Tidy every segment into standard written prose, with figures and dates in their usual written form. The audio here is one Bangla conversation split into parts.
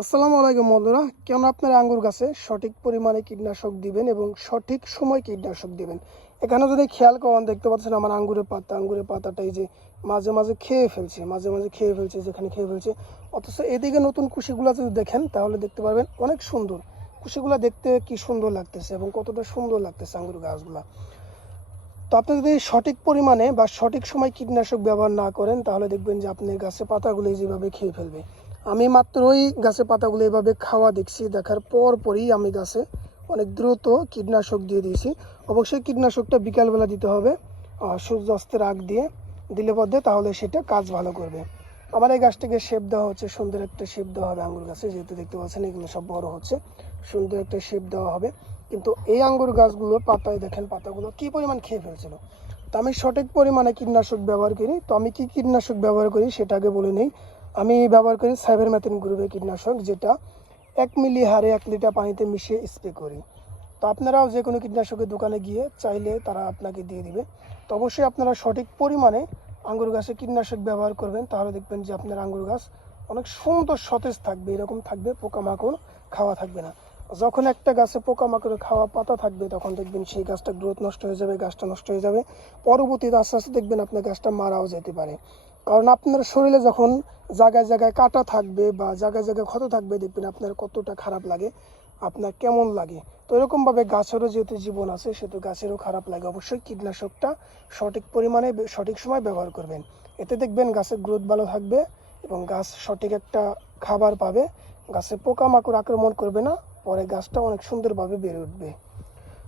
আসসালামু আলাইকুম বন্ধুরা। কেন আপনার আঙ্গুর গাছে সঠিক পরিমাণে কীটনাশক দিবেন এবং সঠিক সময় কীটনাশক দিবেন। এখানে যদি খেয়াল করেন দেখতে পাচ্ছেন আমার আঙ্গুরের পাতাটা এই যে মাঝে মাঝে খেয়ে ফেলছে যেখানে খেয়ে ফেলছে। অথচ এদিকে নতুন কুশিগুলো যদি দেখেন তাহলে দেখতে পারবেন অনেক সুন্দর কুশিগুলো দেখতে কি সুন্দর লাগতেছে এবং কতটা সুন্দর লাগতেছে আঙ্গুর গাছগুলা। তো আপনি যদি সঠিক পরিমাণে বা সঠিক সময় কীটনাশক ব্যবহার না করেন তাহলে দেখবেন যে আপনার গাছে পাতাগুলো যেভাবে খেয়ে ফেলবে। আমি মাত্রই গাছে পাতাগুলো এভাবে খাওয়া দেখছি, দেখার পরই আমি গাছে অনেক দ্রুত কীটনাশক দিয়ে দিয়েছি। অবশ্যই কীটনাশকটা বিকালবেলা দিতে হবে, সূর্যাস্তের আগ দিয়ে দিলে পথে, তাহলে সেটা কাজ ভালো করবে। আমার এই গাছটাকে শেপ দেওয়া হচ্ছে, সুন্দর একটা শেপ দেওয়া হবে আঙ্গুর গাছে, যেহেতু দেখতে পাচ্ছেন এগুলো সব বড় হচ্ছে, সুন্দর একটা শেপ দেওয়া হবে। কিন্তু এই আঙ্গুর গাছগুলোর পাতায় দেখেন পাতাগুলো কী পরিমাণ খেয়ে ফেলছিল। তো আমি সঠিক পরিমাণে কীটনাশক ব্যবহার করি। তো আমি কী কীটনাশক ব্যবহার করি সেটা আগে বলে নেই। আমি ব্যবহার করি সাইবারমেথ্রিন গ্রুপের কীটনাশক, যেটা 1 মিলি হারে 1 লিটার পানিতে মিশিয়ে স্প্রে করি। তো আপনারাও যে কোনো কীটনাশকের দোকানে গিয়ে চাইলে তারা আপনাকে দিয়ে দিবে। তো অবশ্যই আপনারা সঠিক পরিমাণে আঙ্গুর গাছে কীটনাশক ব্যবহার করবেন, তাহলে দেখবেন যে আপনার আঙ্গুর গাছ অনেক সুন্দর সতেজ থাকবে, এরকম থাকবে, পোকামাকড় খাওয়া থাকবে না। যখন একটা গাছে পোকামাকড় খাওয়া পাতা থাকবে তখন দেখবেন সেই গাছটা গ্রোথ নষ্ট হয়ে যাবে, গাছটা নষ্ট হয়ে যাবে। পরবর্তীতে আস্তে আস্তে দেখবেন আপনার গাছটা মারাও যেতে পারে। কারণ আপনার শরীরে যখন জায়গায় জায়গায় কাটা থাকবে বা জায়গায় জায়গায় ক্ষত থাকবে, দেখবেন আপনার কতটা খারাপ লাগে, আপনার কেমন লাগে। তো এরকমভাবে গাছেরও যেহেতু জীবন আছে সেহেতু গাছেরও খারাপ লাগে। অবশ্যই কীটনাশকটা সঠিক পরিমাণে সঠিক সময় ব্যবহার করবেন, এতে দেখবেন গাছের গ্রোথ ভালো থাকবে এবং গাছ সঠিক একটা খাবার পাবে, গাছে পোকামাকড় আক্রমণ করবে না, পরে গাছটা অনেক সুন্দরভাবে বেড়ে উঠবে।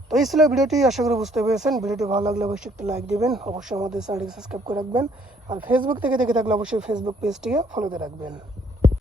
তো এই ছিল ভিডিওটি, আশা করি বুঝতে পেরেছেন। ভিডিওটি ভালো লাগলে অবশ্যই একটু লাইক দিবেন, অবশ্যই আমাদের চ্যানেলটিকে সাবস্ক্রাইব করে রাখবেন, আর ফেসবুক থেকে দেখে থাকলে অবশ্যই ফেসবুক পেজটিকে ফলোতে রাখবেন।